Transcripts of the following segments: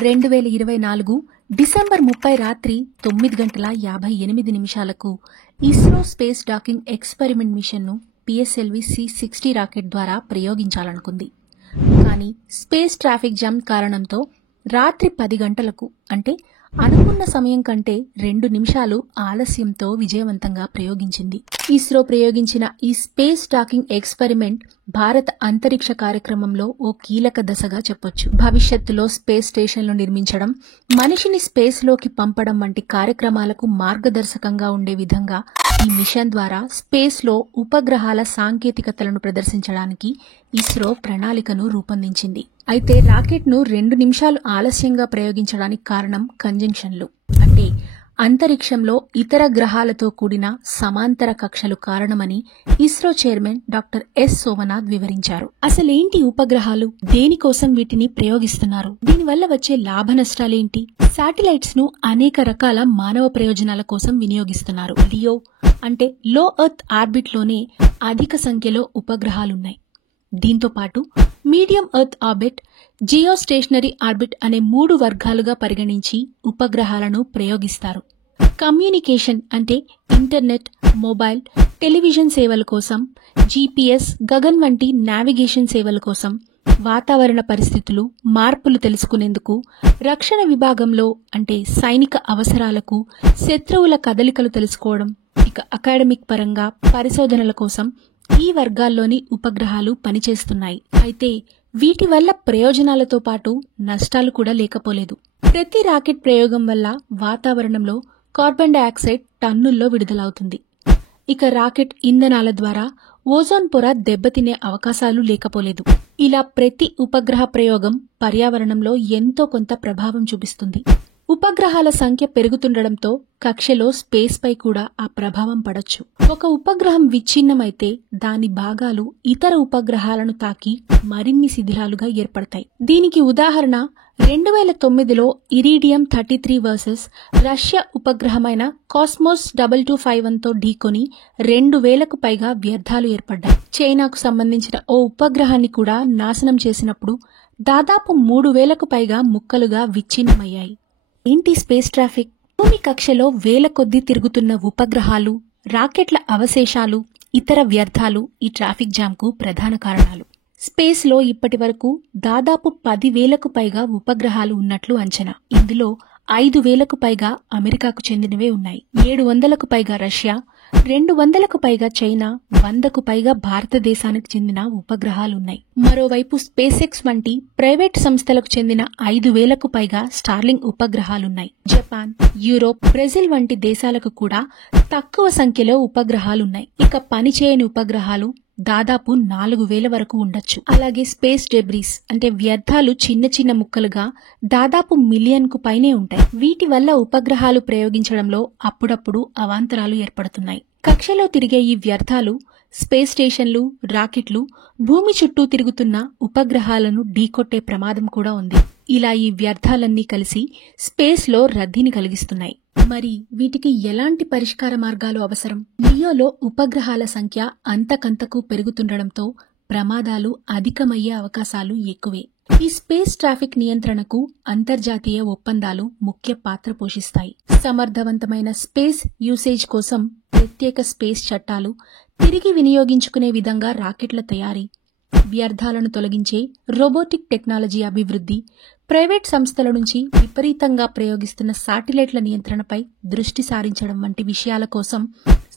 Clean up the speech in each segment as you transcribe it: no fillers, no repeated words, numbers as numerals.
2024 December 30 రాత్రి 9:58 ISRO space docking experiment మిషన్ను PSLV C-60 rocket ద్వారా ప్రయోగించాలనుకుంది. కానీ స్పేస్ ట్రాఫిక్ జామ్ కారణంతో రాత్రి 10 గంటలకు అంటే అనుకున్న సమయం కంటే 2 నిమిషాలు ఆలస్యంతో విజయవంతంగా ప్రయోగించింది. ఇస్రో ప్రయోగించిన ఈ స్పేస్ డాకింగ్ ఎక్స్పెరిమెంట్ భారత అంతరిక్ష కార్యక్రమంలో ఓ కీలక దశగా చెప్పొచ్చు. భవిష్యత్తులో స్పేస్ స్టేషన్లు నిర్మించడం, మనిషిని స్పేస్లోకి పంపడం వంటి కార్యక్రమాలకు మార్గదర్శకంగా ఉండే విధంగా ఈ మిషన్ ద్వారా స్పేస్లో ఉపగ్రహాల సాంకేతికతలను ప్రదర్శించడానికి ఇస్రో ప్రణాళికను రూపొందించింది. అయితే రాకెట్ను 2 నిమిషాలు ఆలస్యంగా ప్రయోగించడానికి కారణం కంజంక్షన్లు, అంటే అంతరిక్షంలో ఇతర గ్రహాలతో కూడిన సమాంతర కక్షలు కారణమని ISRO chairman doctor yes Somnath వివరించారు. అసలేంటి ఉపగ్రహాలు, దేనికోసం వీటిని ప్రయోగిస్తున్నారు, దీనివల్ల వచ్చే లాభ నష్టాలేంటి? శాటిలైట్స్ ను అనేక రకాల మానవ ప్రయోజనాల కోసం వినియోగిస్తున్నారు. లియో అంటే లో ఎర్త్ ఆర్బిట్ లోనే అధిక సంఖ్యలో ఉపగ్రహాలున్నాయి. దీంతో పాటు medium earth orbit, geostationary orbit అనే 3 వర్గాలుగా పరిగణించి ఉపగ్రహాలను ప్రయోగిస్తారు. కమ్యూనికేషన్ అంటే ఇంటర్నెట్, మొబైల్, టెలివిజన్ సేవల కోసం, జీపీఎస్, గగన్ వంటి నావిగేషన్ సేవల కోసం, వాతావరణ పరిస్థితులు, మార్పులు తెలుసుకునేందుకు, రక్షణ విభాగంలో అంటే సైనిక అవసరాలకు, శత్రువుల కదలికలు తెలుసుకోవడం, ఇక అకాడమిక్ పరంగా పరిశోధనల కోసం ఈ వర్గాల్లోని ఉపగ్రహాలు పనిచేస్తున్నాయి. అయితే వీటి వల్ల ప్రయోజనాలతో పాటు నష్టాలు కూడా లేకపోలేదు. ప్రతి రాకెట్ ప్రయోగం వల్ల వాతావరణంలో కార్బన్ డయాక్సైడ్ టన్నుల్లో విడుదలవుతుంది. ఇక రాకెట్ ఇంధనాల ద్వారా ఓజోన్ పొర దెబ్బతినే అవకాశాలు లేకపోలేదు. ఇలా ప్రతి ఉపగ్రహ ప్రయోగం పర్యావరణంలో ఎంతో కొంత ప్రభావం చూపిస్తుంది. ఉపగ్రహాల సంఖ్య పెరుగుతుండడంతో కక్షలో స్పేస్ పై కూడా ఆ ప్రభావం పడొచ్చు. ఒక ఉపగ్రహం విచ్ఛిన్నమైతే దాని భాగాలు ఇతర ఉపగ్రహాలను తాకి మరిన్ని శిథిలాలుగా ఏర్పడతాయి. దీనికి ఉదాహరణ 2009లో ఇరీడియం 33 వర్సెస్ రష్యా ఉపగ్రహమైన కాస్మోస్ 2251తో ఢీకొని 2000కు పైగా వ్యర్థాలు ఏర్పడ్డాయి. చైనాకు సంబంధించిన ఓ ఉపగ్రహాన్ని కూడా నాశనం చేసినప్పుడు దాదాపు 3000కు పైగా ముక్కలుగా విచ్ఛిన్నమయ్యాయి. ఏంటి స్పేస్ ట్రాఫిక్? భూమి కక్షలో వేల కొద్దీ తిరుగుతున్న ఉపగ్రహాలు, రాకెట్ల అవశేషాలు, ఇతర వ్యర్థాలు ఈ ట్రాఫిక్ జామ్కు ప్రధాన కారణాలు. స్పేస్లో ఇప్పటి వరకు దాదాపు 10,000కు పైగా ఉపగ్రహాలు ఉన్నట్లు అంచనా. ఇందులో 5,000కు పైగా అమెరికాకు చెందినవే ఉన్నాయి. 700కు పైగా రష్యా, 200కు పైగా చైనా, 100కు పైగా భారతదేశానికి చెందిన ఉపగ్రహాలున్నాయి. మరోవైపు స్పేస్ ఎక్స్ వంటి ప్రైవేట్ సంస్థలకు చెందిన 5,000కు పైగా స్టార్లింగ్ ఉపగ్రహాలున్నాయి. జపాన్, యూరోప్, బ్రెజిల్ వంటి దేశాలకు కూడా తక్కువ సంఖ్యలో ఉపగ్రహాలున్నాయి. ఇక పనిచేయని ఉపగ్రహాలు దాదాపు 4,000 వరకు ఉండొచ్చు. అలాగే స్పేస్ డెబ్రీస్ అంటే వ్యర్థాలు చిన్న చిన్న ముక్కలుగా దాదాపు 1 మిలియన్కు పైనే ఉంటాయి. వీటి వల్ల ఉపగ్రహాలు ప్రయోగించడంలో అప్పుడప్పుడు అవాంతరాలు ఏర్పడుతున్నాయి. కక్షలో తిరిగే ఈ వ్యర్థాలు స్పేస్ స్టేషన్లు, రాకెట్లు, భూమి చుట్టూ తిరుగుతున్న ఉపగ్రహాలను ఢీకొట్టే ప్రమాదం కూడా ఉంది. ఇలా ఈ వ్యర్థాలన్నీ కలిసి స్పేస్లో రద్దీని కలిగిస్తున్నాయి. మరి వీటికి ఎలాంటి పరిష్కార మార్గాలు అవసరం? లియోలో ఉపగ్రహాల సంఖ్య అంతకంతకు పెరుగుతుండడంతో ప్రమాదాలు అధికమయ్యే అవకాశాలు ఎక్కువే. ఈ స్పేస్ ట్రాఫిక్ నియంత్రణకు అంతర్జాతీయ ఒప్పందాలు ముఖ్య పాత్ర పోషిస్తాయి. సమర్థవంతమైన స్పేస్ యూసేజ్ కోసం ప్రత్యేక స్పేస్ చట్టాలు, తిరిగి వినియోగించుకునే విధంగా రాకెట్ల తయారీ, వ్యర్థాలను తొలగించే రోబోటిక్ టెక్నాలజీ అభివృద్ధి, ప్రైవేట్ సంస్థల నుంచి విపరీతంగా ప్రయోగిస్తున్న శాటిలైట్ల నియంత్రణపై దృష్టి సారించడం వంటి విషయాల కోసం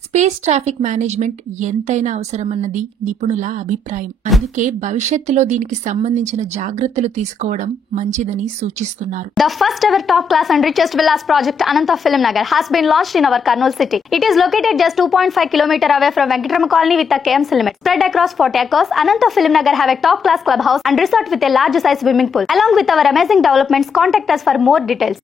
స్పేస్ ట్రాఫిక్ మేనేజ్మెంట్ ఎంతైనా అవసరమన్నది నిపుణుల అభిప్రాయం. అందుకే భవిష్యత్తులో దీనికి సంబంధించిన జాగ్రత్తలు తీసుకోవడం మంచిదని సూచిస్తున్నారు. The first ever top class and richest villas project Ananta Film Nagar has been launched in our Kurnool city. It is located just 2.5 km away from Venkatrama Colony with a KMC limit. Spread across 40 acres, Ananta Film Nagar have a top class clubhouse and resort with a large size swimming pool. Along with our amazing developments, contact us for more details.